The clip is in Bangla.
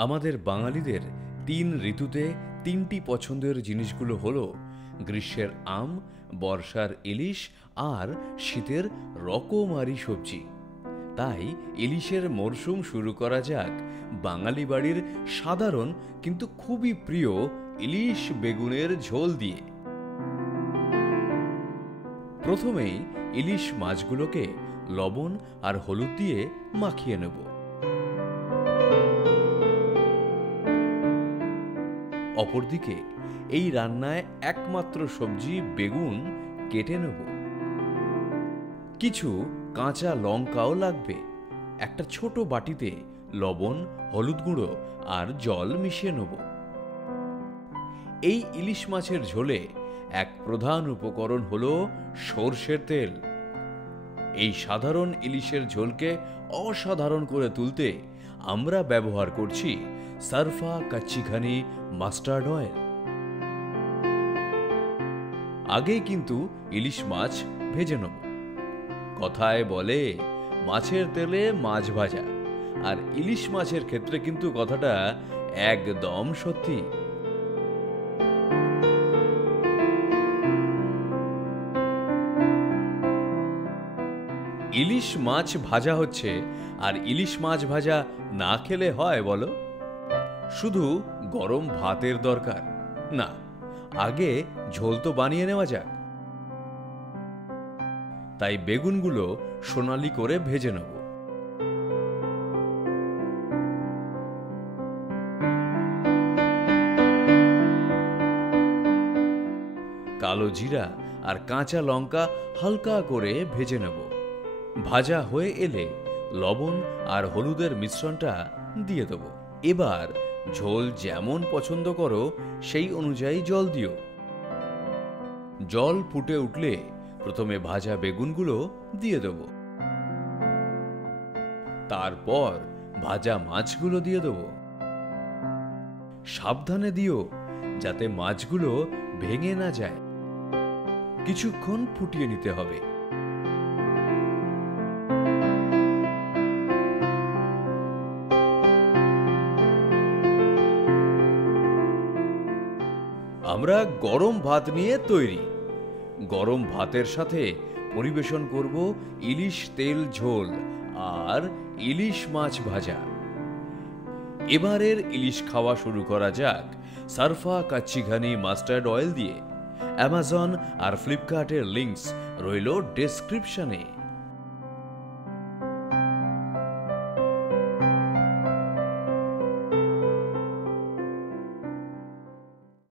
আমাদের বাঙালিদের তিন ঋতুতে তিনটি পছন্দের জিনিসগুলো হলো গ্রীষ্মের আম, বর্ষার ইলিশ আর শীতের রকমারি সবজি। তাই ইলিশের মরশুম শুরু করা যাক বাঙালি বাড়ির সাধারণ কিন্তু খুবই প্রিয় ইলিশ বেগুনের ঝোল দিয়ে। প্রথমেই ইলিশ মাছগুলোকে লবণ আর হলুদ দিয়ে মাখিয়ে নেব। অপরদিকে এই রান্নায় একমাত্র সবজি বেগুন কেটে নেব। কিছু কাঁচা লঙ্কাও লাগবে। একটা ছোট বাটিতে লবণ, হলুদ গুঁড়ো আর জল মিশিয়ে নেব। এই ইলিশ মাছের ঝোলে এক প্রধান উপকরণ হলো সরষের তেল। এই সাধারণ ইলিশের ঝোলকে অসাধারণ করে তুলতে আমরা ব্যবহার করছি সারফা কাচ্চিঘানি মাস্টার্ড অয়েল। আগেই কিন্তু ইলিশ মাছ ভেজে নেব। কথায় বলে মাছের তেলে মাছ ভাজা, আর ইলিশ মাছের ক্ষেত্রে কিন্তু কথাটা একদম সত্যি। ইলিশ মাছ ভাজা হচ্ছে, আর ইলিশ মাছ ভাজা না খেলে হয় বলো? শুধু গরম ভাতের দরকার না, আগে ঝোল তো বানিয়ে নেওয়া যাক। তাই বেগুনগুলো সোনালি করে ভেজে নেব। কালো জিরা আর কাঁচা লঙ্কা হালকা করে ভেজে নেব। ভাজা হয়ে এলে লবণ আর হলুদের মিশ্রণটা দিয়ে দেব। এবার ঝোল যেমন পছন্দ করো সেই অনুযায়ী জল দিও। জল ফুটে উঠলে প্রথমে ভাজা বেগুনগুলো দিয়ে দেব। তারপর ভাজা মাছগুলো দিয়ে দেব। সাবধানে দিও যাতে মাছগুলো ভেঙে না যায়। কিছুক্ষণ ফুটিয়ে নিতে হবে। আমরা গরম ভাত নিয়ে তৈরি। গরম ভাতের সাথে পরিবেশন করব ইলিশ তেল ঝোল আর ইলিশ মাছ ভাজা। এবারের ইলিশ খাওয়া শুরু করা যাক সারফা কাচ্চিঘানি মাস্টার্ড অয়েল দিয়ে। অ্যামাজন আর ফ্লিপকার্টের লিংকস রইল ডেসক্রিপশনে।